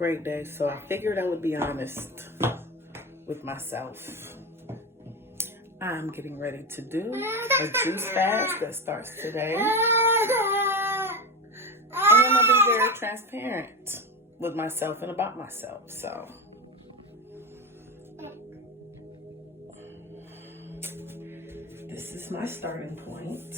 great day, so I figured I would be honest with myself. I'm getting ready to do a juice fast that starts today. And I'm gonna be very transparent with myself and about myself. So this is my starting point.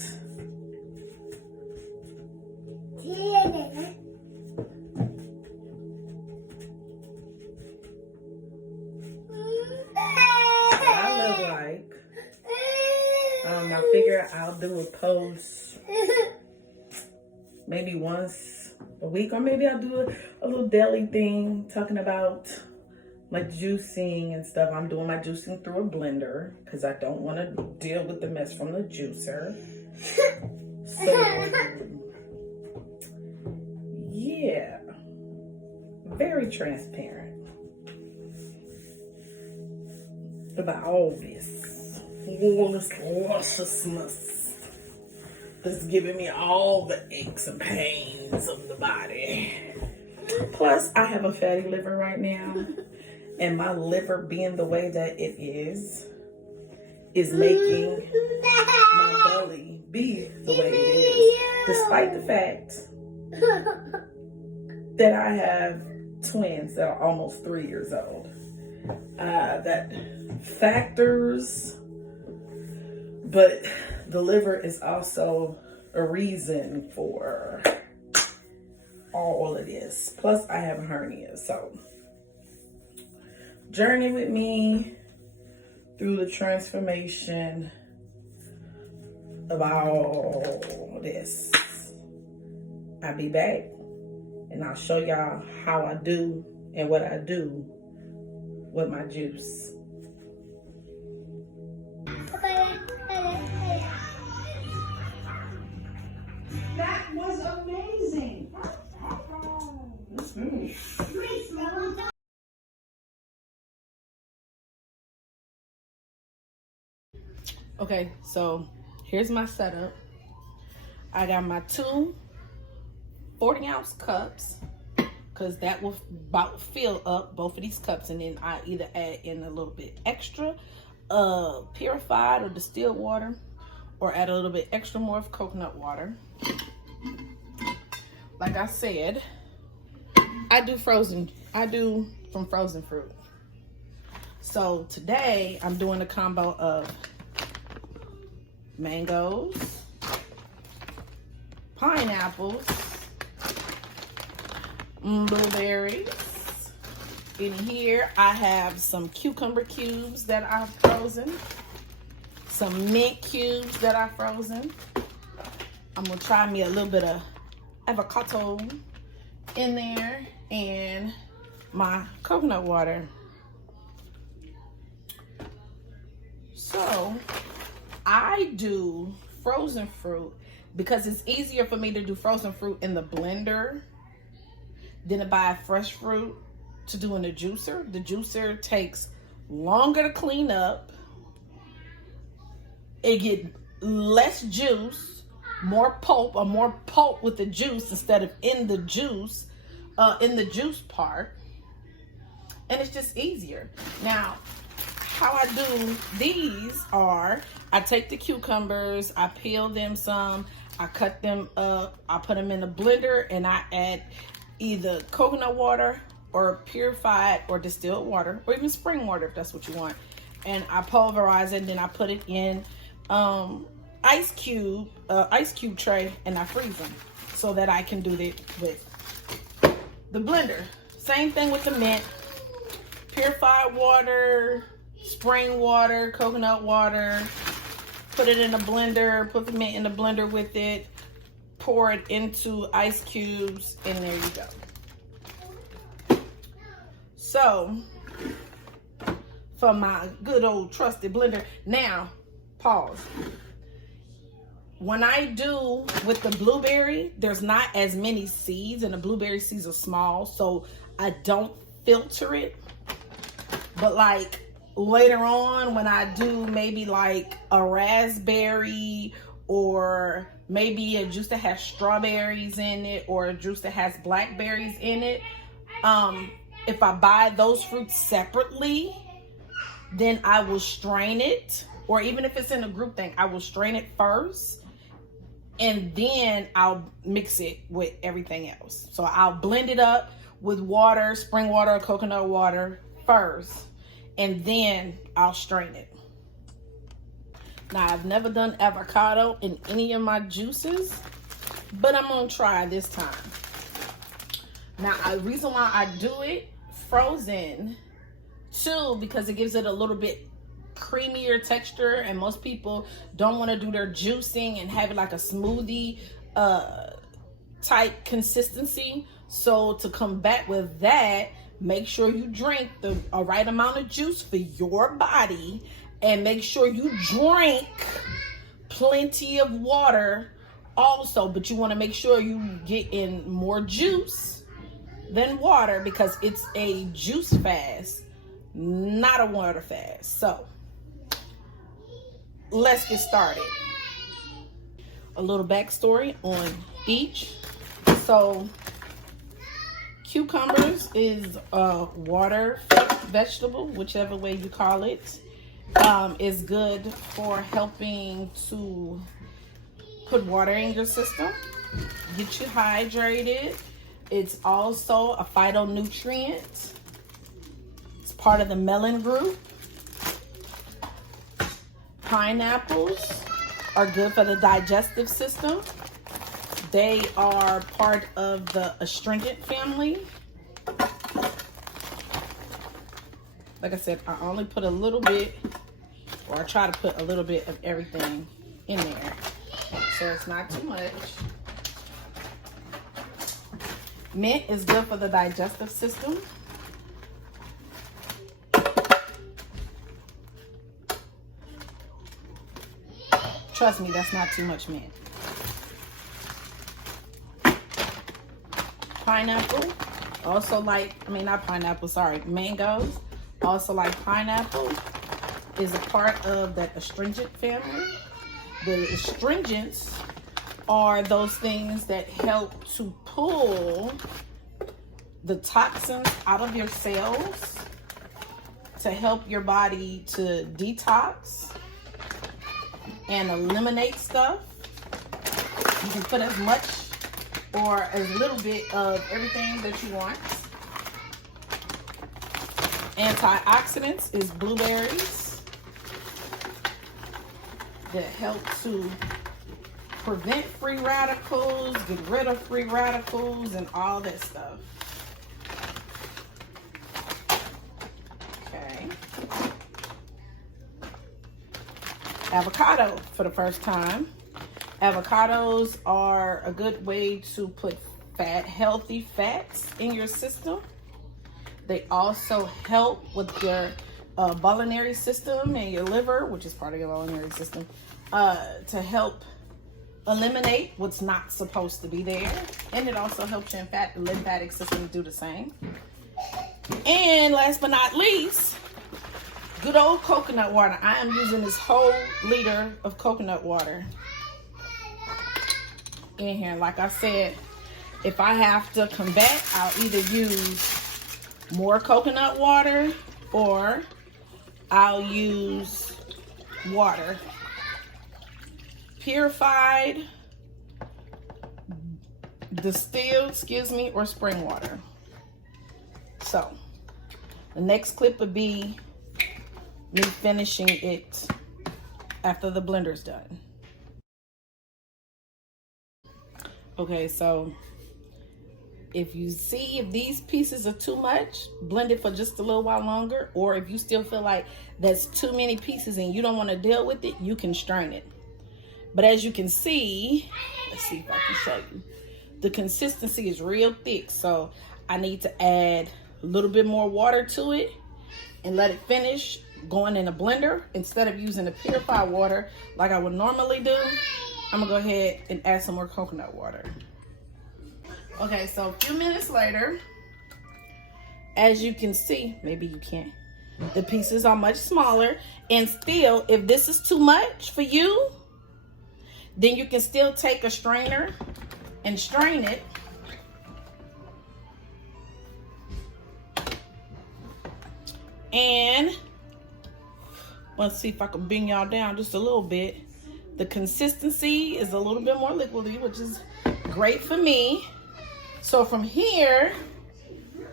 I figure I'll do a post maybe once a week, or maybe I'll do a little daily thing talking about my juicing and stuff. I'm doing my juicing through a blender because I don't want to deal with the mess from the juicer. So yeah, very transparent about all this. All this lusciousness that's giving me all the aches and pains of the body. Plus, I have a fatty liver right now, and my liver being the way that it is making my belly be the way it is, despite the fact that I have twins that are almost 3 years old. That factors. But the liver is also a reason for all of this. Plus, I have a hernia. So, journey with me through the transformation of all this. I'll be back and I'll show y'all how I do and what I do with my juice. That was amazing. Okay, so here's my setup. I got my two 40-ounce cups, because that will about fill up both of these cups, and then I either add in a little bit extra purified or distilled water, or add a little bit extra more of coconut water. Like I said, I do from frozen fruit. So today I'm doing a combo of mangoes, pineapples, blueberries. In here I have some cucumber cubes that I've frozen, some mint cubes that I've frozen. I'm gonna try me a little bit of avocado in there, and my coconut water. So I do frozen fruit because it's easier for me to do frozen fruit in the blender than to buy fresh fruit to do in the juicer. The juicer takes longer to clean up. It get less juice, more pulp with the juice instead of in the juice part, and it's just easier. Now, how I do these are, I take the cucumbers, I peel them some, I cut them up, I put them in the blender, and I add either coconut water or purified or distilled water, or even spring water if that's what you want, and I pulverize it, and then I put it in ice cube tray, and I freeze them so that I can do it with the blender. Same thing with the mint, purified water, spring water, coconut water. Put it in a blender, put the mint in the blender with it, pour it into ice cubes, and there you go. So, for my good old trusted blender. Now, pause. When I do with the blueberry, there's not as many seeds, and the blueberry seeds are small, so I don't filter it. But like later on, when I do maybe like a raspberry, or maybe a juice that has strawberries in it, or a juice that has blackberries in it, If I buy those fruits separately, then I will strain it. Or even if it's in a group thing, I will strain it first. And then I'll mix it with everything else. So I'll blend it up with water, spring water, or coconut water first. And then I'll strain it. Now, I've never done avocado in any of my juices, but I'm gonna try this time. Now, the reason why I do it frozen too, because it gives it a little bit creamier texture, and most people don't want to do their juicing and have it like a smoothie type consistency. So to combat with that, make sure you drink the right amount of juice for your body, and make sure you drink plenty of water also. But you want to make sure you get in more juice than water, because it's a juice fast, not a water fast. So let's get started. A little backstory on each. So cucumbers is a water vegetable, whichever way you call it. Is good for helping to put water in your system, get you hydrated. It's also a phytonutrient. It's part of the melon group. Pineapples are good for the digestive system. They are part of the astringent family. Like I said, I only put a little bit, or I try to put a little bit of everything in there, so it's not too much. Mint is good for the digestive system. Trust me, that's not too much mint. Pineapple, also like, not pineapple, sorry, mangoes, also like pineapple, is a part of that astringent family. The astringents are those things that help to pull the toxins out of your cells, to help your body to detox and eliminate stuff. You can put as much or as little bit of everything that you want. Antioxidants is blueberries, that help to prevent free radicals, get rid of free radicals, and all that stuff. Okay. Avocado for the first time. Avocados are a good way to put healthy fats in your system. They also help with your biliary system and your liver, which is part of your biliary system, to help eliminate what's not supposed to be there. And it also helps your lymphatic system do the same. And last but not least, good old coconut water. I am using this whole liter of coconut water in here. Like I said, if I have to combat, I'll either use more coconut water or I'll use water. Purified, distilled, or spring water. So the next clip would be me finishing it after the blender's done. Okay, so if you see if these pieces are too much, blend it for just a little while longer. Or if you still feel like that's too many pieces and you don't want to deal with it, you can strain it. But as you can see, let's see if I can show you. The consistency is real thick, so I need to add a little bit more water to it and let it finish going in a blender. Instead of using the purified water like I would normally do, I'm gonna go ahead and add some more coconut water. Okay, so a few minutes later, as you can see, maybe you can't, the pieces are much smaller. And still, if this is too much for you, then you can still take a strainer and strain it. And let's see if I can bring y'all down just a little bit. The consistency is a little bit more liquidy, which is great for me. So from here,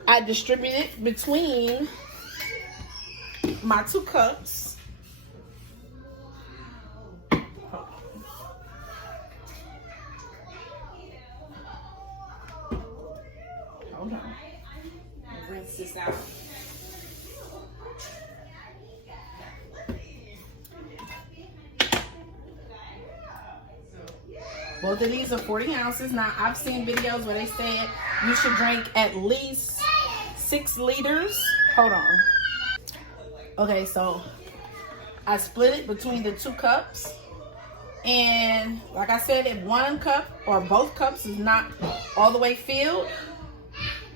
I distribute it between my 2 cups. Hold on. Rinse this out. Both of these are 40 ounces. Now, I've seen videos where they said you should drink at least 6 liters. Hold on. Okay, so I split it between the 2 cups. And like I said, if 1 cup or both cups is not all the way filled,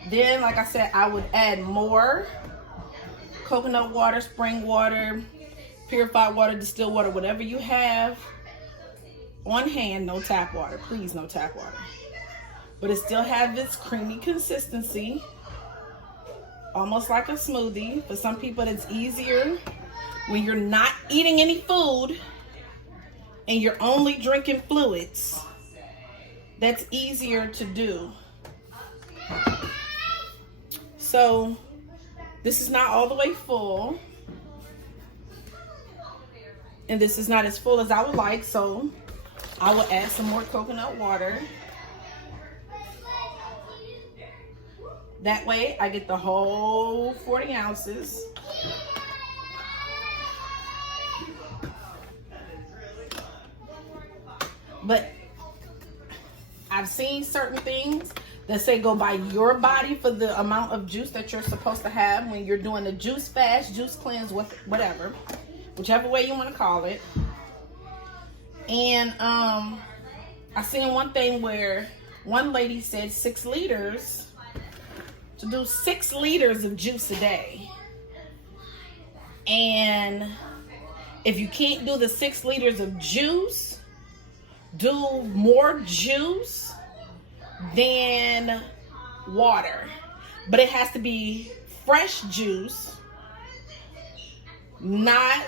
then like I said, I would add more coconut water, spring water, purified water, distilled water, whatever you have on hand. No tap water, please, no tap water. But it still has this creamy consistency, almost like a smoothie. For some people, it's easier when you're not eating any food and you're only drinking fluids. That's easier to do. So this is not all the way full, and this is not as full as I would like, so I will add some more coconut water. That way I get the whole 40 ounces. But I've seen certain things that say go by your body for the amount of juice that you're supposed to have when you're doing a juice fast, juice cleanse, whatever, whichever way you want to call it. And I seen one thing where one lady said 6 liters, to do 6 liters of juice a day. And if you can't do the 6 liters of juice, do more juice than water. But it has to be fresh juice, not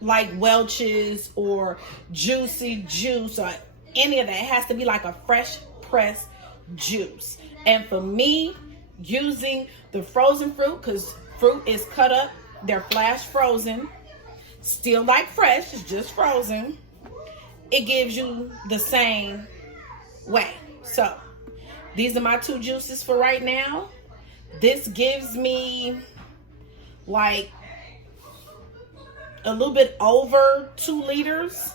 like Welch's or Juicy Juice or any of that. It has to be like a fresh pressed juice. And for me, using the frozen fruit, because fruit is cut up, they're flash frozen, still like fresh, it's just frozen, it gives you the same way. So these are my 2 juices for right now. This gives me like a little bit over 2 liters.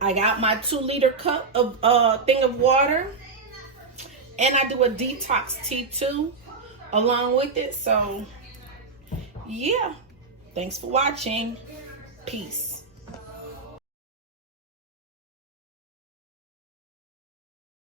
I got my 2-liter cup of thing of water, and I do a detox tea too along with it. So yeah, thanks for watching. Peace.